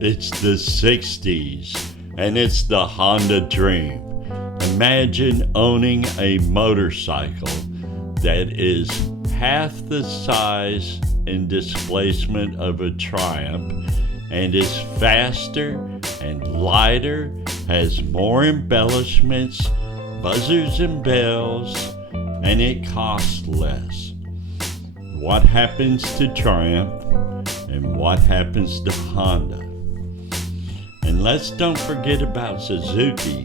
It's the 60s, and it's the Honda dream. Imagine owning a motorcycle that is half the size and displacement of a Triumph and is faster and lighter, has more embellishments, buzzers and bells, and it costs less. What happens to Triumph and what happens to Honda? And let's don't forget about Suzuki,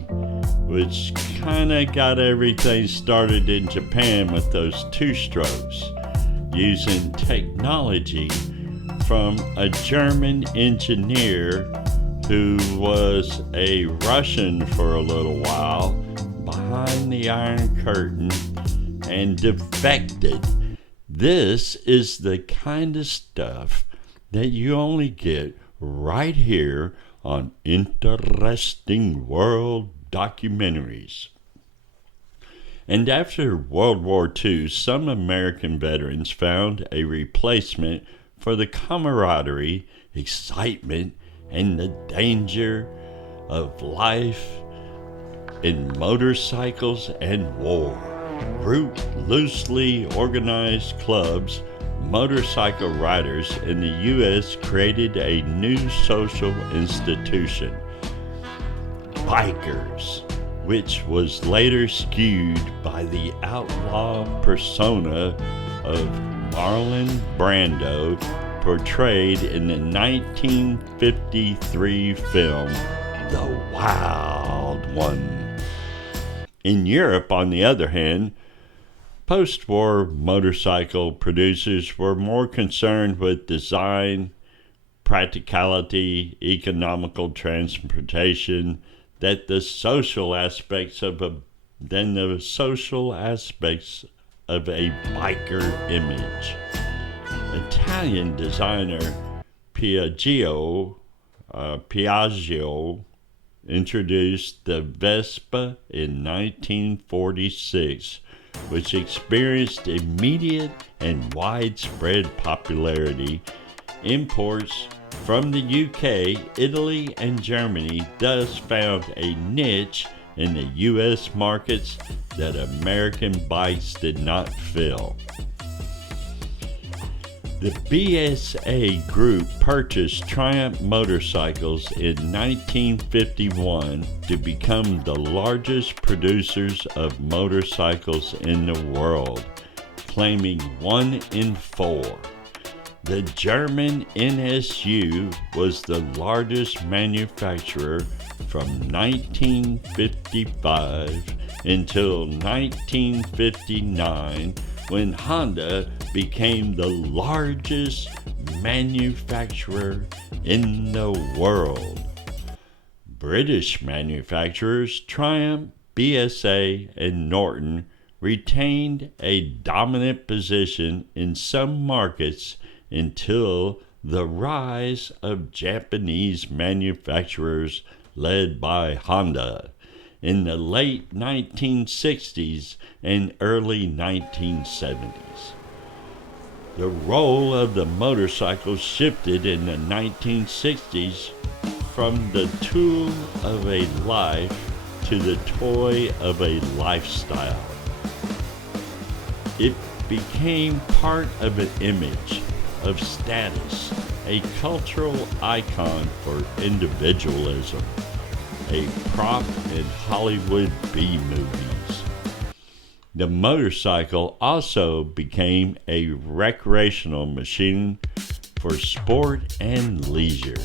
which kinda got everything started in Japan with those two-strokes, using technology from a German engineer who was a Russian for a little while behind the Iron Curtain and defected. This is the kind of stuff that you only get right here on Interesting World Documentaries. And after World War II, some American veterans found a replacement for the camaraderie, excitement, and the danger of life in motorcycles and war. Group loosely organized clubs, motorcycle riders in the U.S. created a new social institution, bikers, which was later skewed by the outlaw persona of Marlon Brando, portrayed in the 1953 film The Wild One. In Europe, on the other hand, post-war motorcycle producers were more concerned with design, practicality, economical transportation than the social aspects of a biker image. Italian designer Piaggio introduced the Vespa in 1946, which experienced immediate and widespread popularity. Imports from the UK, Italy, and Germany thus found a niche in the US markets that American bikes did not fill. The BSA Group purchased Triumph motorcycles in 1951 to become the largest producers of motorcycles in the world, claiming 1 in 4. The German NSU was the largest manufacturer from 1955 until 1959, when Honda became the largest manufacturer in the world. British manufacturers Triumph, BSA, and Norton retained a dominant position in some markets until the rise of Japanese manufacturers led by Honda in the late 1960s and early 1970s. The role of the motorcycle shifted in the 1960s from the tool of a life to the toy of a lifestyle. It became part of an image, of status, a cultural icon for individualism, a prop in Hollywood B movies. The motorcycle also became a recreational machine for sport and leisure,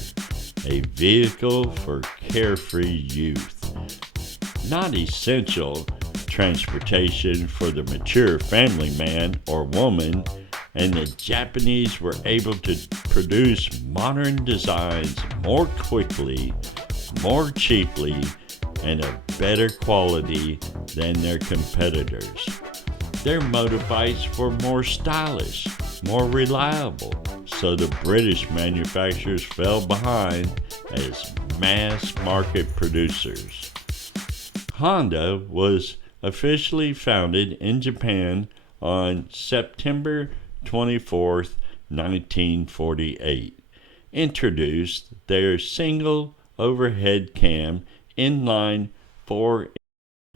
a vehicle for carefree youth. Not essential transportation for the mature family man or woman, and the Japanese were able to produce modern designs more quickly, more cheaply, and of better quality than their competitors. Their motorbikes were more stylish, more reliable, so the British manufacturers fell behind as mass market producers. Honda was officially founded in Japan on September 24, 1948, introduced their single overhead cam inline 4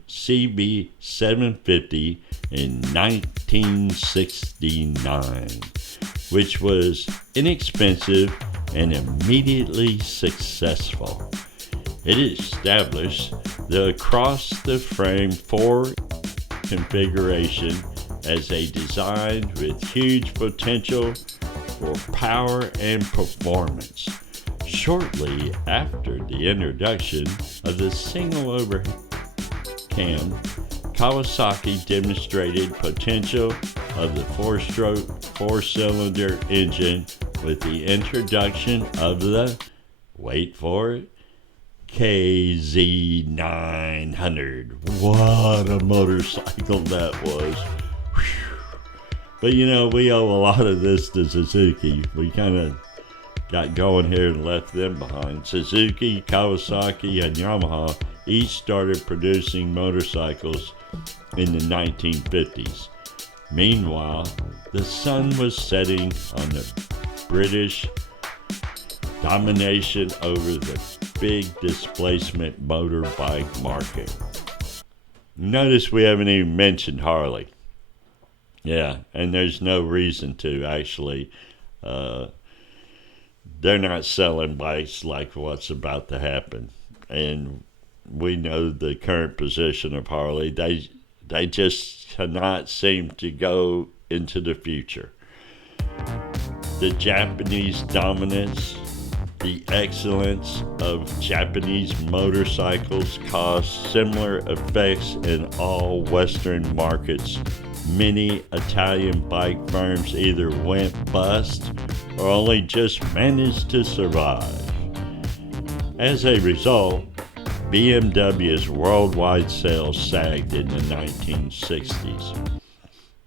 CB750 in 1969, which was inexpensive and immediately successful. It established the across-the-frame 4 configuration as a design with huge potential for power and performance. Shortly after the introduction of the single overhead cam, Kawasaki demonstrated potential of the 4-stroke 4-cylinder engine with the introduction of the, wait for it, KZ900. What a motorcycle that was. Whew. But we owe a lot of this to Suzuki. We kind of got going here and left them behind. Suzuki, Kawasaki, and Yamaha each started producing motorcycles in the 1950s. Meanwhile, the sun was setting on the British domination over the big displacement motorbike market. Notice we haven't even mentioned Harley. Yeah, and there's no reason to, actually. They're not selling bikes like what's about to happen. And we know the current position of Harley. They just cannot seem to go into the future. The Japanese dominance, the excellence of Japanese motorcycles caused similar effects in all Western markets. Many Italian bike firms either went bust or only just managed to survive. As a result, BMW's worldwide sales sagged in the 1960s,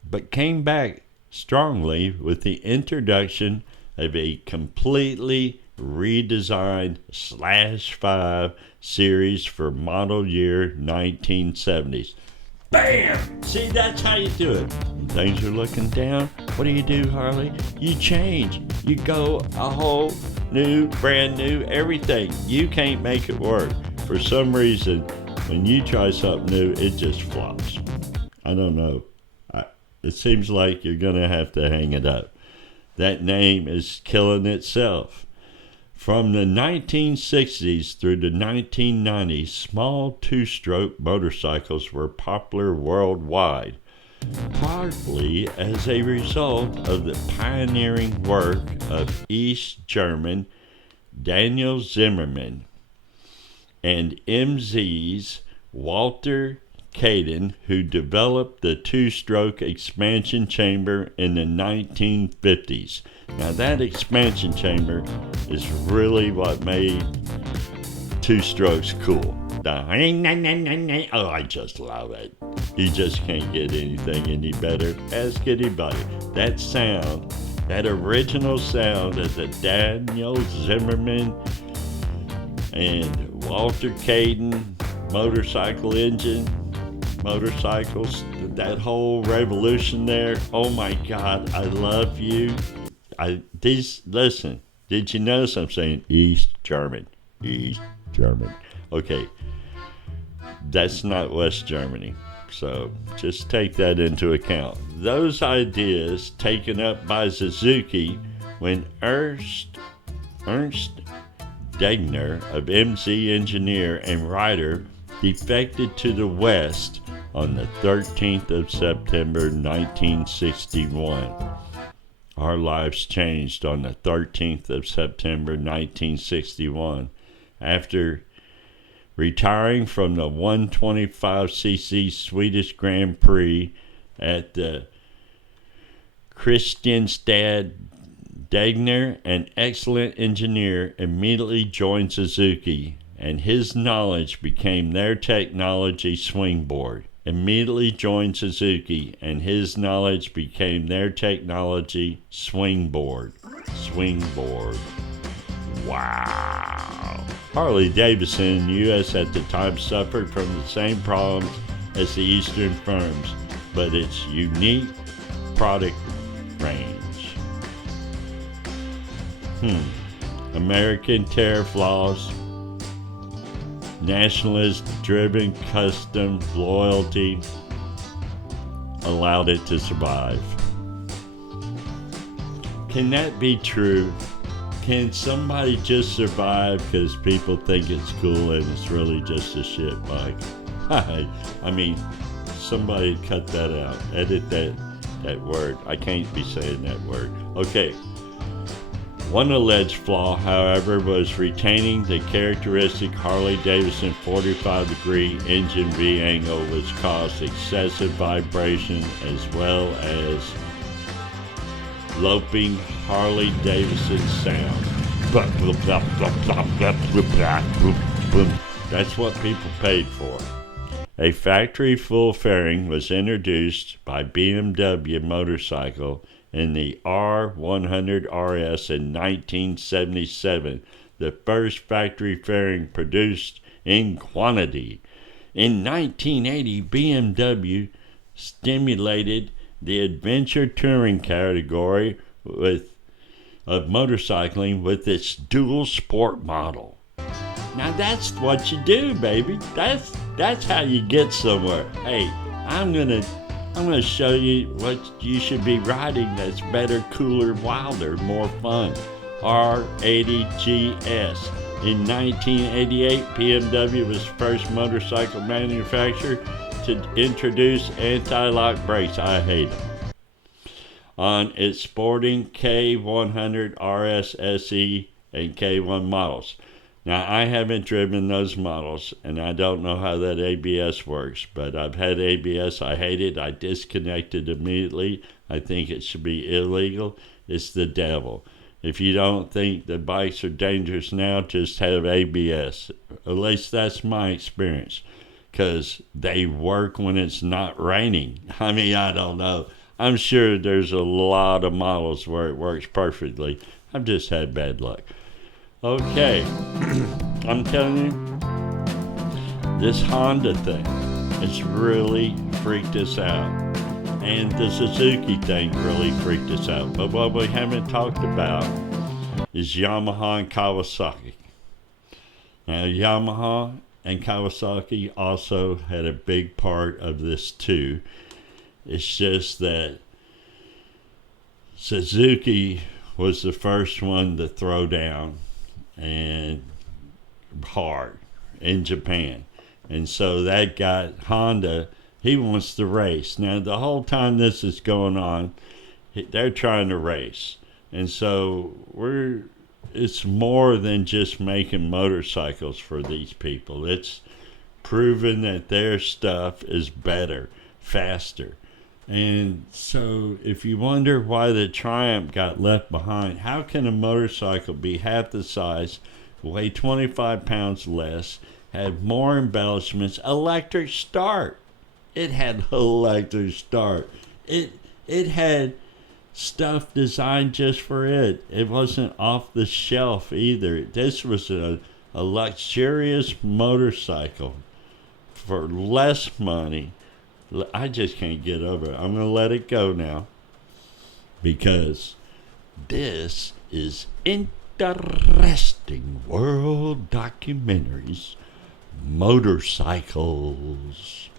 but came back strongly with the introduction of a completely redesigned /5 series for model year 1970s. Bam! See, that's how you do it. When things are looking down, what do, Harley? You change. You go a whole new, brand new everything. You can't make it work. For some reason, when you try something new, it just flops. I don't know. It seems like you're going to have to hang it up. That name is killing itself. From the 1960s through the 1990s, small 2-stroke motorcycles were popular worldwide, partly as a result of the pioneering work of East German Daniel Zimmermann and MZ's Walter Kaden, who developed the 2-stroke expansion chamber in the 1950s. Now that expansion chamber is really what made 2-strokes cool. Oh, I just love it. You just can't get anything any better. Ask anybody. That sound, that original sound of the Daniel Zimmermann and Walter Kaden motorcycle engine, motorcycles, that whole revolution there. Oh my God, I love you. Listen, did you notice I'm saying East German? East German. Okay, that's not West Germany. So just take that into account. Those ideas taken up by Suzuki when Ernst Degner of MZ engineer and writer defected to the West on the 13th of September 1961. Our lives changed on the 13th of September 1961. After retiring from the 125cc Swedish Grand Prix at the Kristianstad, Degner, an excellent engineer, immediately joined Suzuki, and his knowledge became their technology swingboard. Immediately joined Suzuki, and his knowledge became their technology swingboard. Wow. Harley-Davidson in the U.S. at the time suffered from the same problems as the Eastern firms, but its unique product range. American tariff laws, nationalist-driven custom loyalty allowed it to survive. Can that be true? Can somebody just survive because people think it's cool and it's really just a shit bike? I mean, somebody cut that out. Edit that word. I can't be saying that word. Okay. One alleged flaw, however, was retaining the characteristic Harley-Davidson 45-degree engine V-angle, which caused excessive vibration as well as loping Harley-Davidson sound. That's what people paid for. A factory full fairing was introduced by BMW motorcycle in the R100 RS in 1977, the first factory fairing produced in quantity. In 1980, BMW stimulated the adventure touring category of motorcycling with its dual sport model. Now that's what you do, baby. That's how you get somewhere. Hey, I'm gonna show you what you should be riding that's better, cooler, wilder, more fun. R80GS. In 1988, BMW was the first motorcycle manufacturer to introduce anti-lock brakes. I hate them. On its sporting K100 RS SE and K1 models. Now, I haven't driven those models, and I don't know how that ABS works, but I've had ABS. I hate it. I disconnected immediately. I think it should be illegal. It's the devil. If you don't think the bikes are dangerous now, just have ABS. At least that's my experience, because they work when it's not raining. I mean, I don't know. I'm sure there's a lot of models where it works perfectly. I've just had bad luck. Okay, I'm telling you, this Honda thing has really freaked us out. And the Suzuki thing really freaked us out. But what we haven't talked about is Yamaha and Kawasaki. Now, Yamaha and Kawasaki also had a big part of this too. It's just that Suzuki was the first one to throw down and hard in Japan. And so that got Honda, he wants to race. Now, the whole time this is going on, they're trying to race. And so it's more than just making motorcycles for these people. It's proven that their stuff is better, faster. And so if you wonder why the Triumph got left behind, how can a motorcycle be half the size, weigh 25 pounds less, have more embellishments, electric start? It had electric start. It had stuff designed just for it. It wasn't off the shelf either. This was a luxurious motorcycle for less money. I just can't get over it. I'm going to let it go now because this is Interesting World Documentaries, Motorcycles.